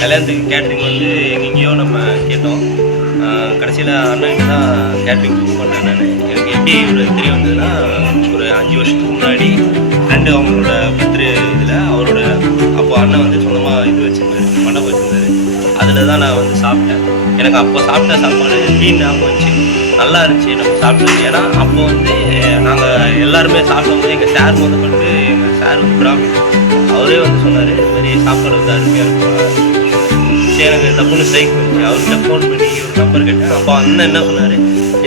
கல்யாணத்துக்கு கேட்ரிங் வந்து எங்கெங்கேயோ நம்ம கேட்டோம். கடைசியில் அண்ணன்கிட்ட தான் கேட்ரிங் புக் பண்ணேன் நான். எனக்கு எப்படி ஒரு தெரிய வந்ததுன்னா, ஒரு 5 வருஷத்துக்கு முன்னாடி ஃப்ரெண்டு அவங்களோட பர்த்டே இதில் அவரோட அப்போ அண்ணன் வந்து சொந்தமாக இது வச்சுருந்தாரு, மண்டபம் வச்சுருந்தாரு. அதில் தான் நான் வந்து சாப்பிட்டேன். எனக்கு அப்போ சாப்பிட்ட சாப்பாடு மீன் ஞாபகம் வச்சு நல்லா இருந்துச்சு நம்ம சாப்பிட்டது. ஏன்னா அப்போ வந்து நாங்கள் எல்லாருமே சாப்பிடும்போது எங்கள் சார் முதற்கொண்டு எங்கள் சார் வந்து பிராமின் அவரே வந்து சொன்னார், இது மாதிரி சாப்பாடு வந்து அருமையாக இருக்கும். சரி, எனக்கு தப்புன்னு ஸ்ட்ரைக் வந்துச்சு. அவர்கிட்ட ஃபோன் பண்ணி ஒரு நம்பர் கேட்டேன். அப்போ அண்ணன் என்ன சொன்னார்,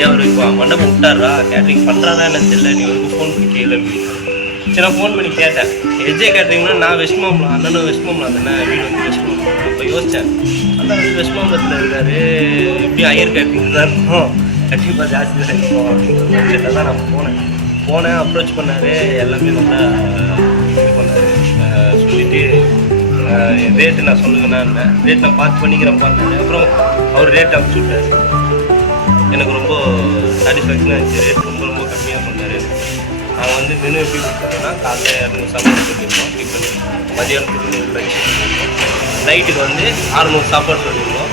அவர் இப்போ மண்டபம் விட்டாரா, கேட்ரிங் பண்ணுறாதா என்ன தெரியல, நீ வந்து ஃபோன் பண்ணி கேளு அப்படின்னு. சரி, நான் ஃபோன் பண்ணி கேட்டேன். எஜே கேட்ரிங்னா நான் வெஸ்ட் மாம்பலம், அண்ணனும் வெஸ்ட் மாம்பலம் தானே, வீடு வந்து வெஸ்ட் மாம்பலம். அப்போ யோசித்தேன், அண்ணன் வந்து வெஸ்ட் மாம்பலத்தில் இருக்கார், எப்படி ஹையர் கேட்ரிங் தான் இருக்கும், கண்டிப்பாக ஜாஸ்தி தான் இருக்கும் அப்படிங்கிற தான் நான் போனேன். அப்ரோச் பண்ணார், எல்லாமே நல்லா இது பண்ணார். சொல்லிவிட்டு ரேட்டு நான் சொல்லுங்கண்ணா, ரேட் நான் பார்த்து பண்ணிக்கிறேன் பண்ணார். அப்புறம் அவர் ரேட் அனுப்பிச்சி விட்டார். எனக்கு ரொம்ப சாட்டிஸ்ஃபேக்ஷனாக இருந்துச்சு. ரேட் ரொம்ப கம்மியாக பண்ணார். நாங்கள் வந்து மெனு எப்படி கொடுத்தோம்னா, காலைல 200 சாப்பாடு சொல்லியிருந்தோம் டிஃபன், மதியானத்துக்கு லஞ்ச், நைட்டுக்கு வந்து 600 சாப்பாடு சொல்லியிருந்தோம்.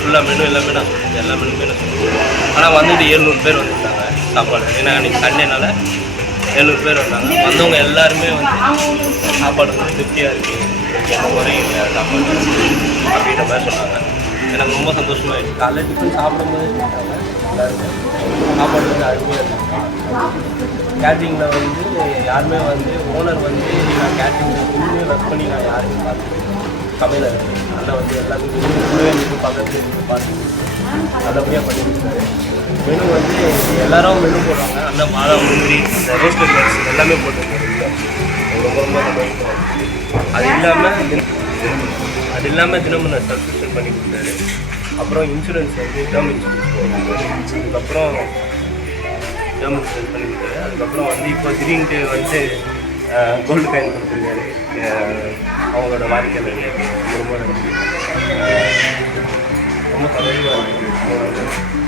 ஃபுல்லாக மெனு எல்லாமே நான் சொல்லியிருந்தேன், எல்லா மெனுமே நான் சொல்லியிருந்தேன். ஆனால் வந்துட்டு 700 பேர் வந்துருந்தாங்க சாப்பாடு. ஏன்னா அன்றைக்கி சண்டேனால 700 பேர் வந்தாங்க. வந்தவங்க எல்லாருமே வந்து சாப்பாடு வந்து திருப்தியாக இருக்குது, எந்த முறையும் இல்லை சாப்பாடு அப்படின்ற மாதிரி சொன்னாங்க. எனக்கு ரொம்ப சந்தோஷமாகிடுச்சு. காலையில் டிஃபன் சாப்பிடும்போது சொல்லிட்டாங்க எல்லாருமே சாப்பாடு வந்து அருமையாக இருந்துச்சு. கேட்ரிங்கில் வந்து யாருமே வந்து ஓனர் வந்து நான் கேட்ரிங்கில் இன்னுமே ஒர்க் பண்ணி நான் யாருமே பார்த்து சமையல் நல்லா வந்து எல்லாத்துக்கும் கூடவே நின்று பக்கத்தில் இருந்து பார்த்து நல்லபடியாக பண்ணி கொடுத்தாரு. மெனு வந்து எல்லாரும் மெனு போடுறாங்க. அந்த பாதாம் முந்திரி இந்த ரோஸ்டட் ரைஸ் எல்லாமே போட்டுருக்காரு. ரொம்ப சந்தோஷம். அது இல்லாமல் தினமும் நான் சப்ஸ்கிரிப்ஷன் பண்ணி கொடுத்தாரு. அப்புறம் இன்சூரன்ஸ் வந்து டேர்ம் இன்சூரன்ஸ் போட்டுருக்காரு. அதுக்கப்புறம் டேர்ம் இன்சூரன்ஸ் பண்ணி கொடுத்தாரு. அதுக்கப்புறம் வந்து இப்போ திடீர்னு வந்து கோல்டு காயின் கொடுத்துருக்காரு அவங்களோட வாடிக்கையாளர்கள். ரொம்ப சந்தோஷமாக இருக்குது.